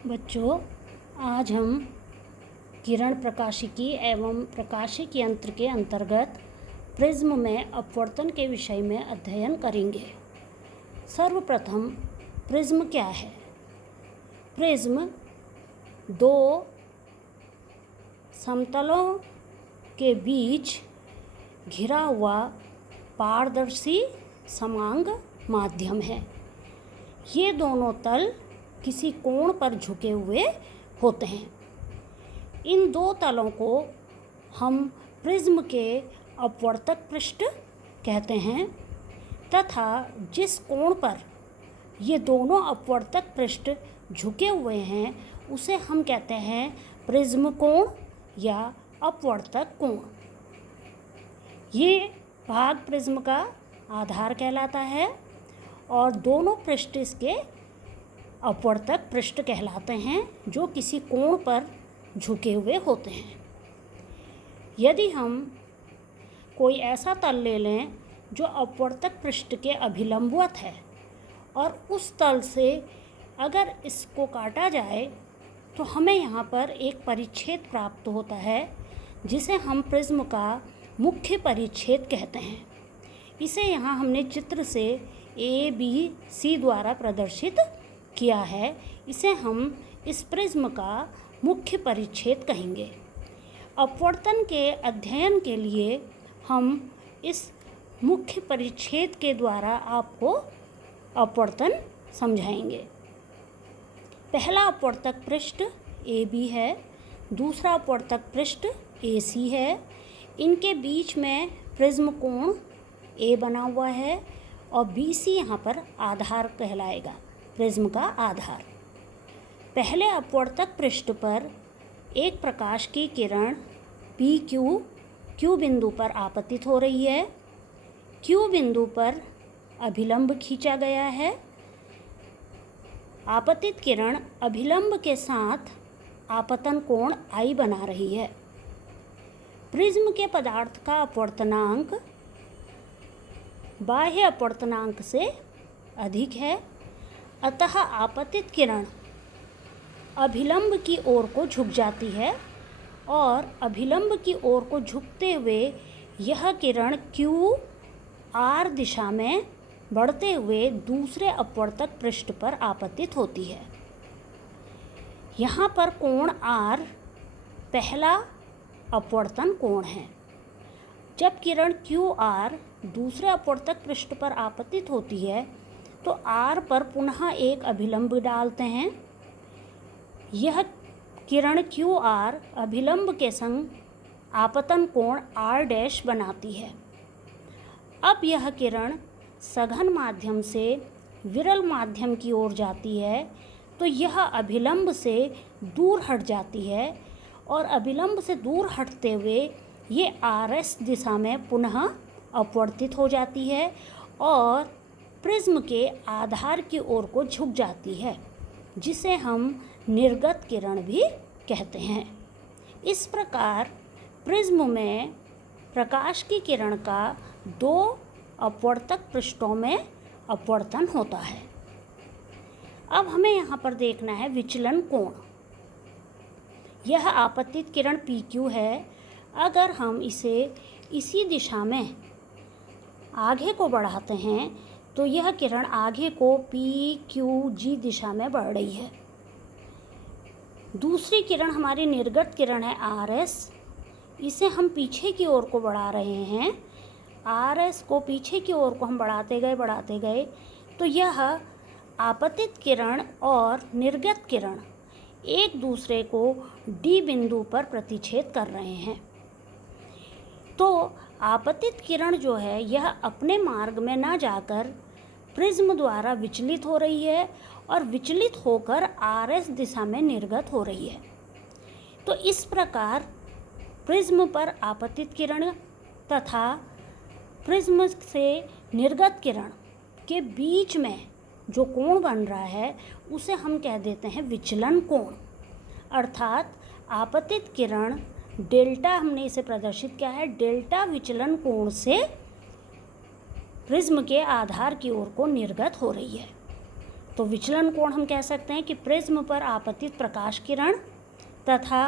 बच्चों, आज हम किरण प्रकाशिकी एवं प्रकाशिकी यंत्र के अंतर्गत प्रिज्म में अपवर्तन के विषय में अध्ययन करेंगे। सर्वप्रथम प्रिज्म क्या है? प्रिज्म दो समतलों के बीच घिरा हुआ पारदर्शी समांग माध्यम है। ये दोनों तल किसी कोण पर झुके हुए होते हैं। इन दो तलों को हम प्रिज्म के अपवर्तक पृष्ठ कहते हैं तथा जिस कोण पर ये दोनों अपवर्तक पृष्ठ झुके हुए हैं उसे हम कहते हैं प्रिज्म कोण या अपवर्तक कोण। ये भाग प्रिज्म का आधार कहलाता है और दोनों पृष्ठ इसके अपवर्तक पृष्ठ कहलाते हैं जो किसी कोण पर झुके हुए होते हैं। यदि हम कोई ऐसा तल ले लें जो अपवर्तक पृष्ठ के अभिलंबवत है और उस तल से अगर इसको काटा जाए तो हमें यहाँ पर एक परिच्छेद प्राप्त होता है जिसे हम प्रिज्म का मुख्य परिच्छेद कहते हैं। इसे यहाँ हमने चित्र से ABC द्वारा प्रदर्शित किया है। इसे हम इस प्रिज्म का मुख्य परिच्छेद कहेंगे। अपवर्तन के अध्ययन के लिए हम इस मुख्य परिच्छेद के द्वारा आपको अपवर्तन समझाएंगे। पहला अपवर्तक पृष्ठ AB है, दूसरा अपवर्तक पृष्ठ AC है। इनके बीच में प्रिज्म कोण A बना हुआ है और BC यहाँ पर आधार कहलाएगा, प्रिज्म का आधार। पहले अपवर्तक पृष्ठ पर एक प्रकाश की किरण PQ Q बिंदु पर आपतित हो रही है। Q बिंदु पर अभिलंब खींचा गया है। आपतित किरण अभिलंब के साथ आपतन कोण I बना रही है। प्रिज्म के पदार्थ का अपवर्तनांक बाह्य अपवर्तनांक से अधिक है, अतः आपतित किरण अभिलंब की ओर को झुक जाती है और अभिलंब की ओर को झुकते हुए यह किरण QR दिशा में बढ़ते हुए दूसरे अपवर्तक पृष्ठ पर आपतित होती है। यहाँ पर कोण R पहला अपवर्तन कोण है। जब किरण QR दूसरे अपवर्तक पृष्ठ पर आपतित होती है तो R पर पुनः एक अभिलंब डालते हैं। यह किरण QR अभिलंब के संग आपतन कोण R' बनाती है। अब यह किरण सघन माध्यम से विरल माध्यम की ओर जाती है तो यह अभिलंब से दूर हट जाती है और अभिलंब से दूर हटते हुए ये RS दिशा में पुनः अपवर्तित हो जाती है और प्रिज्म के आधार की ओर को झुक जाती है, जिसे हम निर्गत किरण भी कहते हैं। इस प्रकार प्रिज्म में प्रकाश की किरण का दो अपवर्तक पृष्ठों में अपवर्तन होता है। अब हमें यहाँ पर देखना है विचलन कोण। यह आपतित किरण PQ है। अगर हम इसे इसी दिशा में आगे को बढ़ाते हैं तो यह किरण आगे को PQG दिशा में बढ़ रही है। दूसरी किरण हमारी निर्गत किरण है RS। इसे हम पीछे की ओर को बढ़ा रहे हैं। RS को पीछे की ओर को हम बढ़ाते गए तो यह आपतित किरण और निर्गत किरण एक दूसरे को D बिंदु पर प्रतिच्छेद कर रहे हैं। तो आपतित किरण जो है यह अपने मार्ग में ना जाकर प्रिज्म द्वारा विचलित हो रही है और विचलित होकर RS दिशा में निर्गत हो रही है। तो इस प्रकार प्रिज्म पर आपतित किरण तथा प्रिज्म से निर्गत किरण के बीच में जो कोण बन रहा है उसे हम कह देते हैं विचलन कोण। अर्थात आपतित किरण डेल्टा, हमने इसे प्रदर्शित किया है, डेल्टा विचलन कोण से प्रिज्म के आधार की ओर को निर्गत हो रही है। तो विचलन कोण हम कह सकते हैं कि प्रिज्म पर आपतित प्रकाश किरण तथा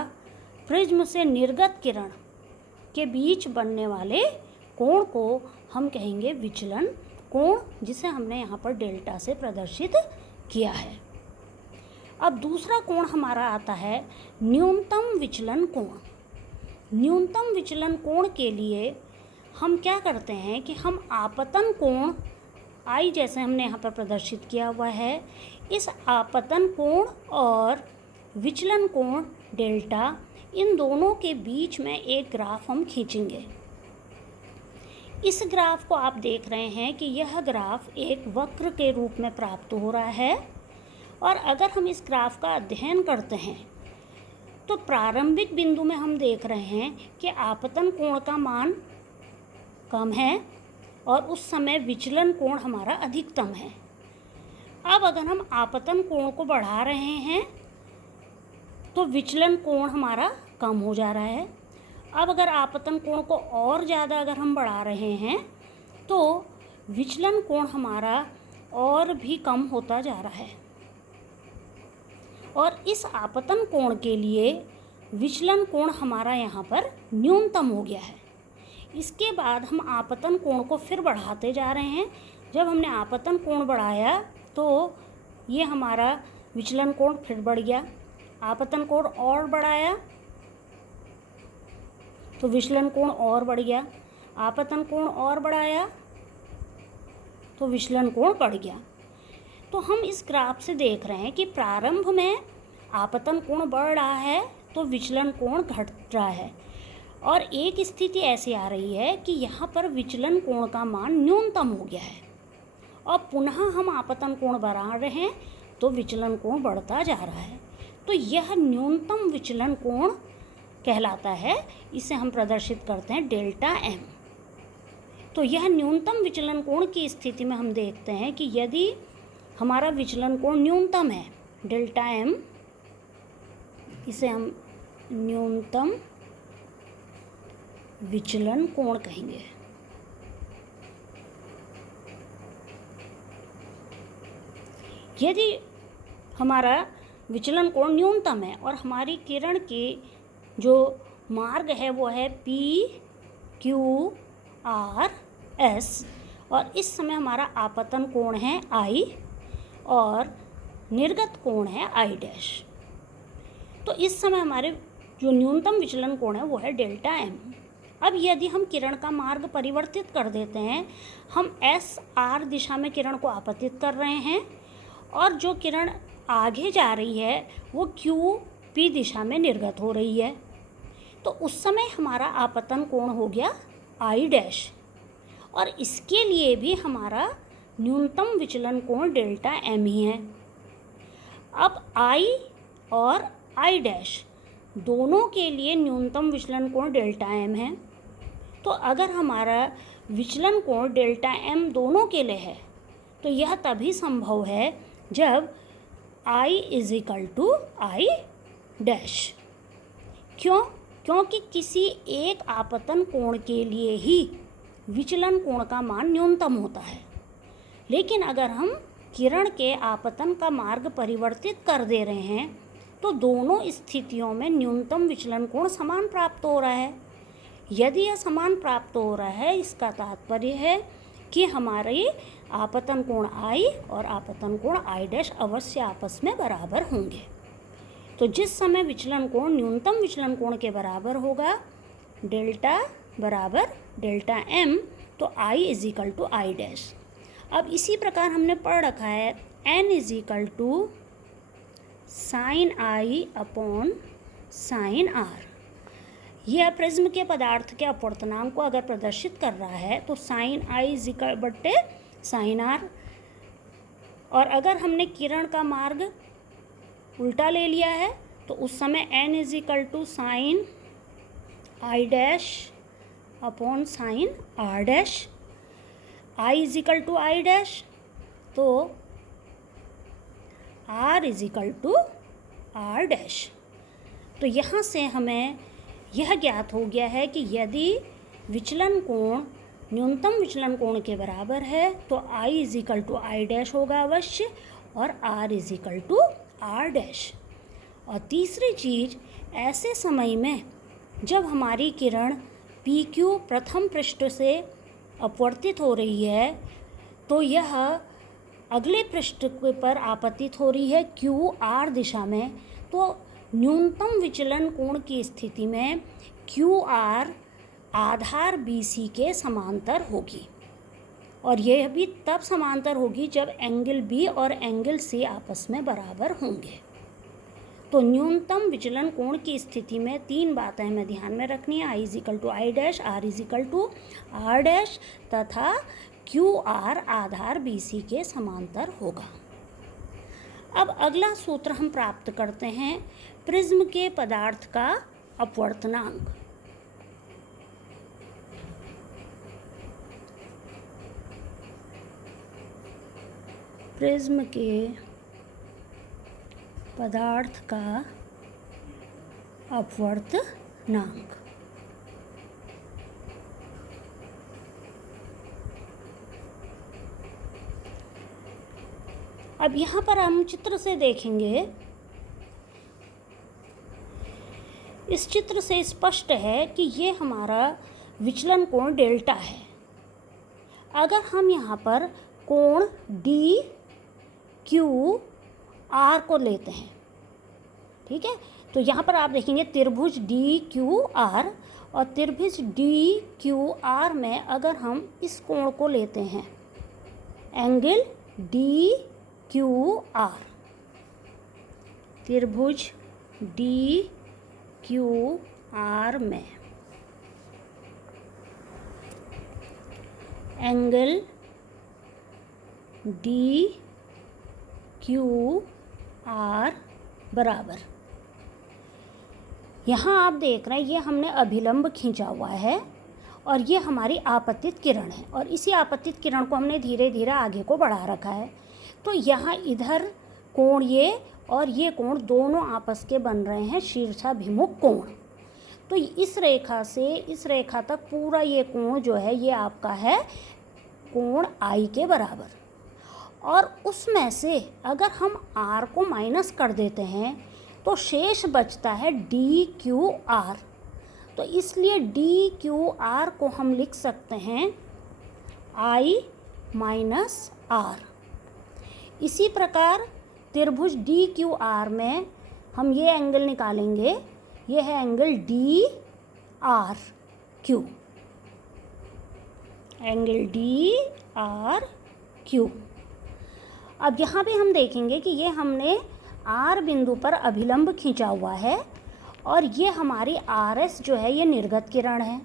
प्रिज्म से निर्गत किरण के बीच बनने वाले कोण को हम कहेंगे विचलन कोण, जिसे हमने यहाँ पर डेल्टा से प्रदर्शित किया है। अब दूसरा कोण हमारा आता है न्यूनतम विचलन कोण। न्यूनतम विचलन कोण के लिए हम क्या करते हैं कि हम आपतन कोण आई, जैसे हमने यहाँ पर प्रदर्शित किया हुआ है, इस आपतन कोण और विचलन कोण डेल्टा, इन दोनों के बीच में एक ग्राफ हम खींचेंगे। इस ग्राफ को आप देख रहे हैं कि यह ग्राफ एक वक्र के रूप में प्राप्त हो रहा है, और अगर हम इस ग्राफ का अध्ययन करते हैं तो प्रारंभिक बिंदु में हम देख रहे हैं कि आपतन कोण का मान कम है और उस समय विचलन कोण हमारा अधिकतम है। अब अगर हम आपतन कोण को बढ़ा रहे हैं तो विचलन कोण हमारा कम हो जा रहा है। अब अगर आपतन कोण को और ज़्यादा अगर हम बढ़ा रहे हैं तो विचलन कोण हमारा और भी कम होता जा रहा है, और इस आपतन कोण के लिए विचलन कोण हमारा यहाँ पर न्यूनतम हो गया है। इसके बाद हम आपतन कोण को फिर बढ़ाते जा रहे हैं। जब हमने आपतन कोण बढ़ाया तो ये हमारा विचलन कोण फिर बढ़ गया। आपतन कोण और बढ़ाया तो विचलन कोण और बढ़ गया। आपतन कोण और बढ़ाया तो विचलन कोण बढ़ गया। तो हम इस ग्राफ से देख रहे हैं कि प्रारंभ में आपतन कोण बढ़ रहा है तो विचलन कोण घट रहा है, और एक स्थिति ऐसी आ रही है कि यहाँ पर विचलन कोण का मान न्यूनतम हो गया है, और पुनः हम आपतन कोण बढ़ा रहे हैं तो विचलन कोण बढ़ता जा रहा है। तो यह न्यूनतम विचलन कोण कहलाता है। इसे हम प्रदर्शित करते हैं डेल्टा एम। तो यह न्यूनतम विचलन कोण की स्थिति में हम देखते हैं कि यदि हमारा विचलन कोण न्यूनतम है डेल्टा एम, इसे हम न्यूनतम विचलन कोण कहेंगे। यदि हमारा विचलन कोण न्यूनतम है और हमारी किरण के जो मार्ग है वो है P Q R S, और इस समय हमारा आपतन कोण है I और निर्गत कोण है I डैश। तो इस समय हमारे जो न्यूनतम विचलन कोण है वो है डेल्टा एम। अब यदि हम किरण का मार्ग परिवर्तित कर देते हैं, हम S R दिशा में किरण को आपतित कर रहे हैं और जो किरण आगे जा रही है वो Q P दिशा में निर्गत हो रही है, तो उस समय हमारा आपतन कोण हो गया I डैश, और इसके लिए भी हमारा न्यूनतम विचलन कोण डेल्टा एम ही है। अब I और I डैश दोनों के लिए न्यूनतम विचलन कोण डेल्टा एम है। तो अगर हमारा विचलन कोण डेल्टा एम दोनों के लिए है तो यह तभी संभव है जब I = I डैश। क्योंकि किसी एक आपतन कोण के लिए ही विचलन कोण का मान न्यूनतम होता है, लेकिन अगर हम किरण के आपतन का मार्ग परिवर्तित कर दे रहे हैं तो दोनों स्थितियों में न्यूनतम विचलन कोण समान प्राप्त हो रहा है। यदि यह समान प्राप्त हो रहा है, इसका तात्पर्य है कि हमारे आपतन कोण I और आपतन कोण I डैश अवश्य आपस में बराबर होंगे। तो जिस समय विचलन कोण न्यूनतम विचलन कोण के बराबर होगा, डेल्टा बराबर डेल्टा एम, तो I = I डैश। अब इसी प्रकार हमने पढ़ रखा है n = sin I upon sin R। यह प्रिज्म के पदार्थ के अपवर्तनांक को अगर प्रदर्शित कर रहा है तो sin I बट्टे sin R, और अगर हमने किरण का मार्ग उल्टा ले लिया है तो उस समय n = sin I dash upon sin R dash. I = I dash, तो R = R डैश। तो यहाँ से हमें यह ज्ञात हो गया है कि यदि विचलन कोण न्यूनतम विचलन कोण के बराबर है तो I = I डैश होगा अवश्य, और r is equal to r dash. और तीसरी चीज़, ऐसे समय में जब हमारी किरण PQ प्रथम पृष्ठ से अपवर्तित हो रही है तो यह अगले पृष्ठ पर आपतित हो रही है QR दिशा में, तो न्यूनतम विचलन कोण की स्थिति में QR आधार BC के समांतर होगी। और यह भी तब समांतर होगी जब एंगल B और एंगल C आपस में बराबर होंगे। तो न्यूनतम विचलन कोण की स्थिति में तीन बातें हमें ध्यान में रखनी है, I is equal to I dash, R is equal to R dash तथा QR आधार BC के समांतर होगा। अब अगला सूत्र हम प्राप्त करते हैं प्रिज्म के पदार्थ का अपवर्तनांक। प्रिज्म के पदार्थ का अपवर्तनांक। अब यहाँ पर हम चित्र से देखेंगे, इस चित्र से स्पष्ट है कि ये हमारा विचलन कोण डेल्टा है। अगर हम यहाँ पर कोण DQR को लेते हैं, ठीक है, तो यहाँ पर आप देखेंगे त्रिभुज DQR, और त्रिभुज DQR में अगर हम इस कोण को लेते हैं एंगल DQR, त्रिभुज DQR में एंगल DQR बराबर, यहाँ आप देख रहे हैं ये हमने अभिलंब खींचा हुआ है और ये हमारी आपतित किरण है, और इसी आपतित किरण को हमने धीरे धीरे आगे को बढ़ा रखा है। तो यहाँ इधर कोण ये और ये कोण दोनों आपस के बन रहे हैं शीर्षाभिमुख कोण। तो इस रेखा से इस रेखा तक पूरा ये कोण जो है ये आपका है कोण I के बराबर। और उसमें से अगर हम R को माइनस कर देते हैं तो शेष बचता है DQR। तो इसलिए DQR को हम लिख सकते हैं I माइनस R। इसी प्रकार त्रिभुज DQR में हम ये एंगल निकालेंगे, ये है एंगल DRQ, एंगल DRQ। अब यहाँ पे हम देखेंगे कि ये हमने R बिंदु पर अभिलंब खींचा हुआ है और ये हमारी RS जो है ये निर्गत किरण है।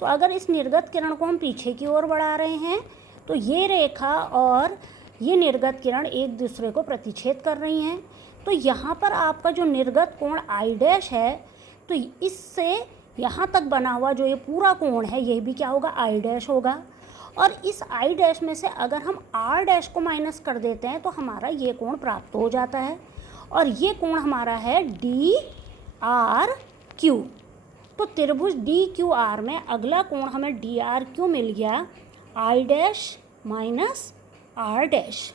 तो अगर इस निर्गत किरण को हम पीछे की ओर बढ़ा रहे हैं तो ये रेखा और ये निर्गत किरण एक दूसरे को प्रतिच्छेद कर रही हैं। तो यहाँ पर आपका जो निर्गत कोण I डैश है, तो इससे यहाँ तक बना हुआ जो ये पूरा कोण है ये भी क्या होगा, I डैश होगा। और इस I डैश में से अगर हम R डैश को माइनस कर देते हैं तो हमारा ये कोण प्राप्त हो जाता है, और ये कोण हमारा है DRQ। तो त्रिभुज DQR में अगला कोण हमें DRQ मिल गया, I dash minus R dash.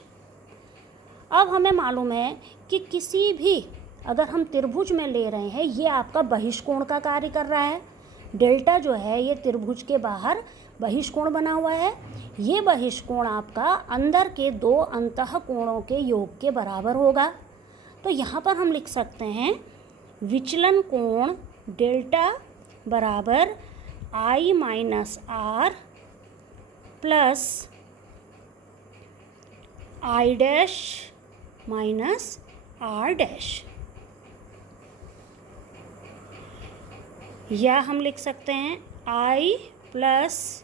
अब हमें मालूम है कि किसी भी अगर हम त्रिभुज में ले रहे हैं ये आपका बहिष्कोण का कार्य कर रहा है। डेल्टा जो है ये त्रिभुज के बाहर बहिष्कोण बना हुआ है। ये बहिष्कोण आपका अंदर के दो अंतः कोणों के योग के बराबर होगा। तो यहाँ पर हम लिख सकते हैं विचलन कोण डेल्टा बराबर I minus R plus I dash minus R dash, या हम लिख सकते हैं I plus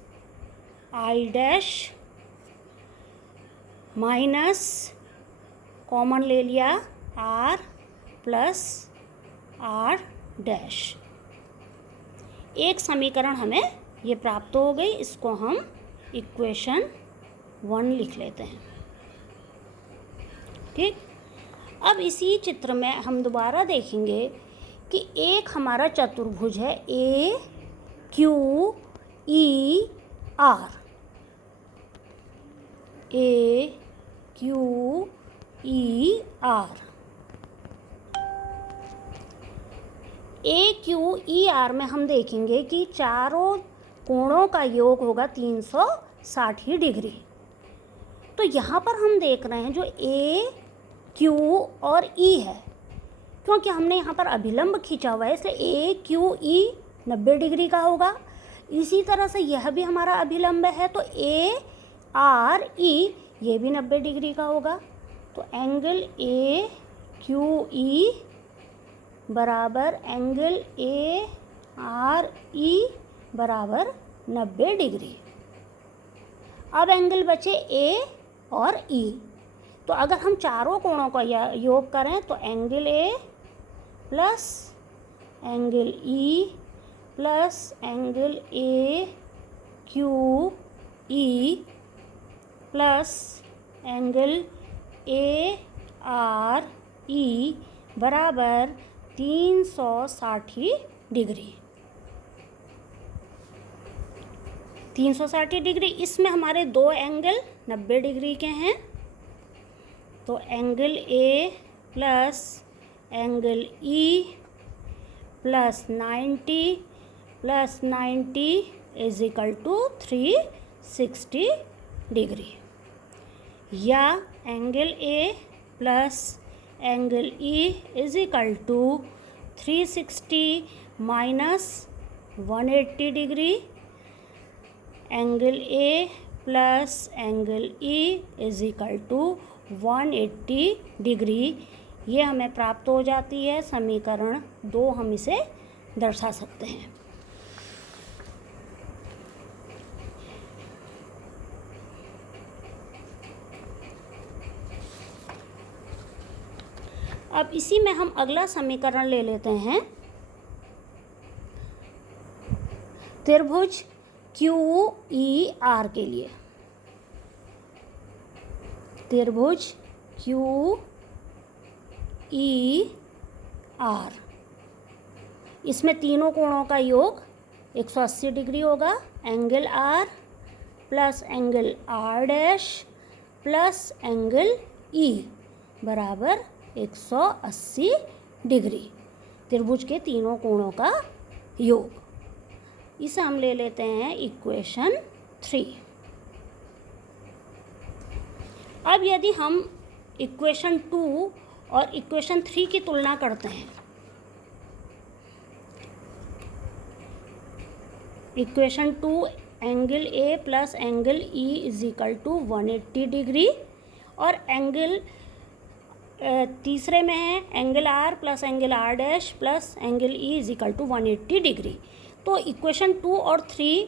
I dash minus common ले लिया R प्लस R डैश। एक समीकरण हमें ये प्राप्त हो गई, इसको हम इक्वेशन 1 लिख लेते हैं। ठीक, अब इसी चित्र में हम दोबारा देखेंगे कि एक हमारा चतुर्भुज है AQER, AQER ई आर। ए क्यू ई आर में हम देखेंगे कि चारों कोणों का योग होगा 360 डिग्री। तो यहाँ पर हम देख रहे हैं जो ए क्यू और ई है, क्योंकि हमने यहाँ पर अभिलंब खींचा हुआ है इसलिए ए क्यू ई 90 डिग्री का होगा। इसी तरह से यह भी हमारा अभिलंब है तो ए आर ई ये भी 90 डिग्री का होगा। तो एंगल ए क्यू ई बराबर एंगल ए आर ई बराबर 90 डिग्री। अब एंगल बचे ए और ई। तो अगर हम चारों कोणों का योग करें तो angle A plus angle E plus angle A Q E plus angle A R E बराबर 360 डिग्री। 360 डिग्री। इसमें हमारे दो एंगल 90 डिग्री के हैं। तो angle A plus angle E plus 90 is equal to 360 degree. या angle A plus angle E is equal to 360 minus 180 degree. Angle A plus angle E is equal to 180 degree. ये हमें प्राप्त हो जाती है समीकरण 2। हम इसे दर्शा सकते हैं। अब इसी में हम अगला समीकरण ले लेते हैं। त्रिभुज क्यू ई आर के लिए। त्रिभुज क्यू ई आर, इसमें तीनों कोणों का योग 180 डिग्री होगा। Angle R plus angle R dash plus angle E बराबर 180 डिग्री। त्रिभुज के तीनों कोणों का योग। इसे हम ले लेते हैं इक्वेशन 3। अब यदि हम इक्वेशन 2 और इक्वेशन 3 की तुलना करते हैं। Equation 2 angle A plus angle E is equal to 180 degree और एंगल तीसरे में है angle R plus angle R dash plus angle E is equal to 180 degree. तो इक्वेशन 2 और 3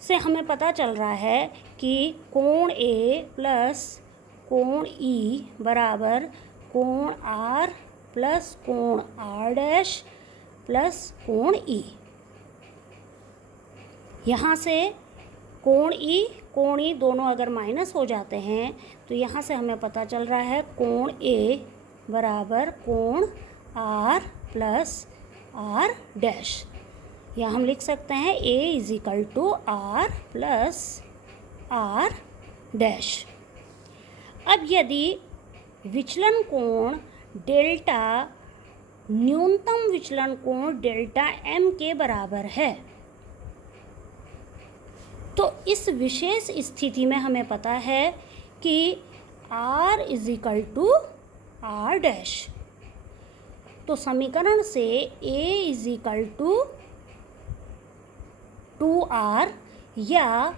से हमें पता चल रहा है कि कोण ए प्लस कोण ई बराबर कोण आर प्लस कोण आर डैश प्लस कोण ई। यहाँ से कोण ई दोनों अगर माइनस हो जाते हैं तो यहाँ से हमें पता चल रहा है कोण ए बराबर कोण आर प्लस आर डैश। या हम लिख सकते हैं A is equal to R plus R dash. अब यदि विचलन कोण डेल्टा न्यूनतम विचलन कोण डेल्टा एम के बराबर है तो इस विशेष स्थिति में हमें पता है कि R is equal to R dash. तो समीकरण से A is equal to 2R या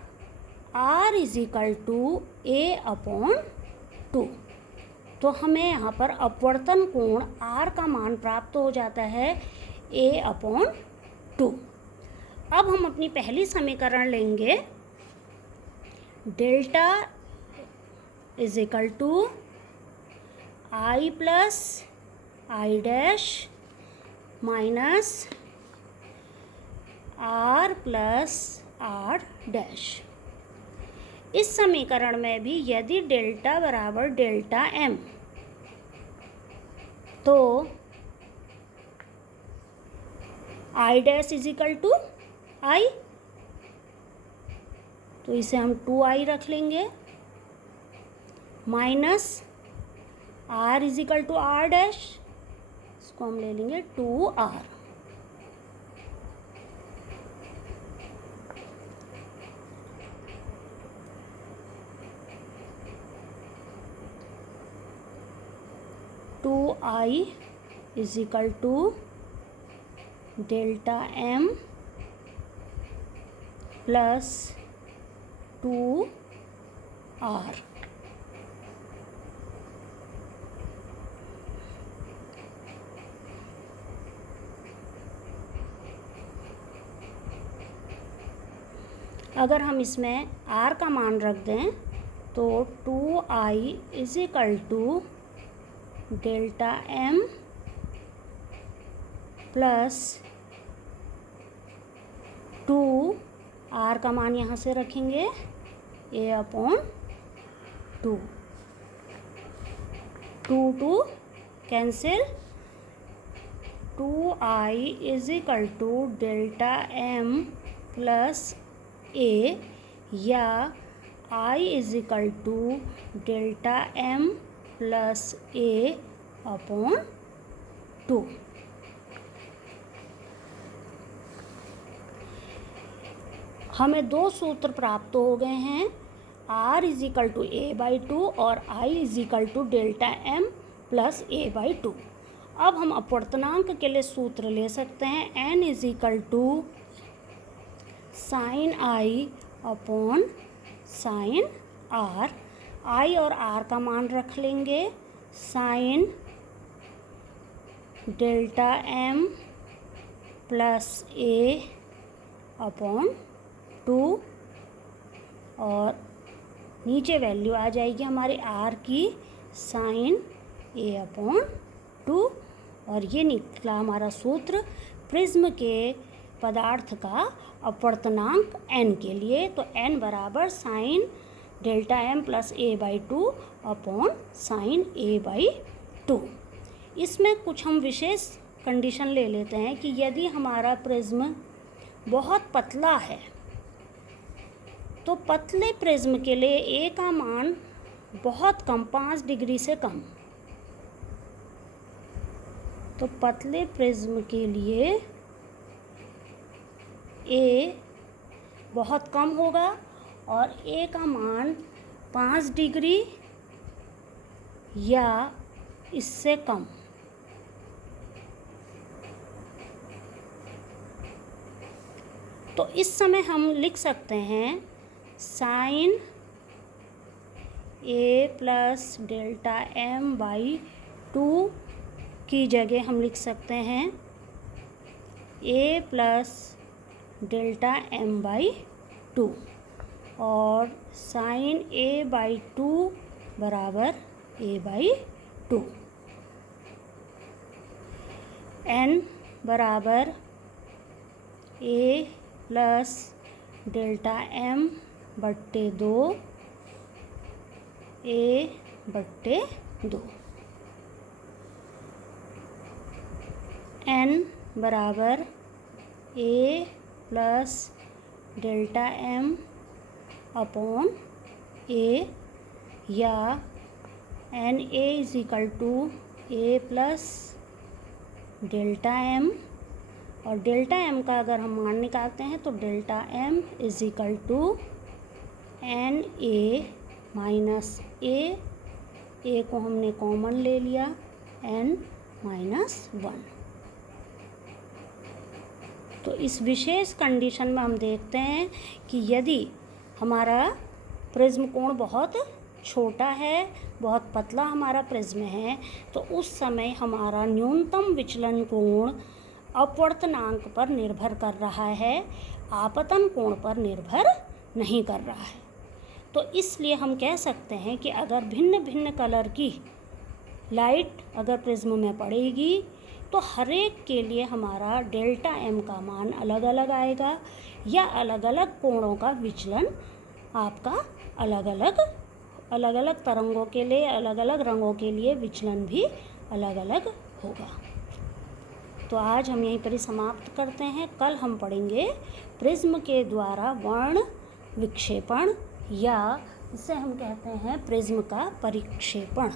R is equal to A upon 2। तो हमें यहाँ पर अपवर्तन कोण R का मान प्राप्त हो जाता है A अपॉन 2। अब हम अपनी पहली समीकरण लेंगे। Delta is equal to I plus I dash minus R plus R dash. इस समीकरण में भी यदि डेल्टा बराबर डेल्टा एम तो I dash is equal to I, तो इसे हम 2i रख लेंगे minus r is equal to r dash, इसको हम ले लेंगे 2r। Two I is equal to delta m plus 2r। अगर हम इसमें r का मान रख दें तो 2i is equal to delta m plus 2r का मान यहाँ से रखेंगे a upon 2, 2 cancel, 2i is equal to delta m plus a या i is equal to delta m plus a upon 2। हमें दो सूत्र प्राप्त हो गए हैं, r is equal to a by 2 और i is equal to delta m plus a by 2। अब हम अपवर्तनांक के लिए सूत्र ले सकते हैं, n is equal to sine i upon sine r। i और r का मान रख लेंगे, sine delta m plus a upon 2 और नीचे वैल्यू आ जाएगी हमारे r की साइन a अपॉन 2 और ये निकला हमारा सूत्र प्रिज्म के पदार्थ का अपवर्तनांक n के लिए। तो n बराबर sign delta m plus a by 2 upon sine a by 2। इसमें कुछ हम विशेष कंडीशन ले लेते हैं कि यदि हमारा प्रिज्म बहुत पतला है तो पतले प्रिज्म के लिए a का मान बहुत कम, 5 डिग्री से कम। तो पतले प्रिज्म के लिए a बहुत कम होगा और a का मान 5 डिग्री या इससे कम। तो इस समय हम लिख सकते हैं sine a plus delta m by 2 की जगह हम लिख सकते हैं a plus delta m by 2 और साइन a बाई 2 बराबर a बाई 2। n बराबर a प्लस डेल्टा m बट्टे 2 a बट्टे 2। n बराबर a plus delta m upon a या n a is equal to a plus delta m और delta m का अगर हम मान निकालते हैं तो delta m is equal to N A minus a को हमने कॉमन ले लिया n माइनस 1। तो इस विशेष कंडीशन में हम देखते हैं कि यदि हमारा प्रिज्म कोण बहुत छोटा है, बहुत पतला हमारा प्रिज्म है, तो उस समय हमारा न्यूनतम विचलन कोण अपवर्तनांक पर निर्भर कर रहा है, आपतन कोण पर निर्भर नहीं कर रहा है। तो इसलिए हम कह सकते हैं कि अगर भिन्न भिन्न कलर की लाइट अगर प्रिज्म में पड़ेगी तो हर एक के लिए हमारा डेल्टा m का मान अलग अलग आएगा या अलग अलग कोणों का विचलन आपका अलग अलग तरंगों के लिए, अलग अलग रंगों के लिए विचलन भी अलग अलग होगा। तो आज हम यहीं पर ही समाप्त करते हैं। कल हम पढ़ेंगे प्रिज्म के द्वारा वर्ण विक्षेपण या इसे हम कहते हैं प्रिज्म का परिक्षेपण।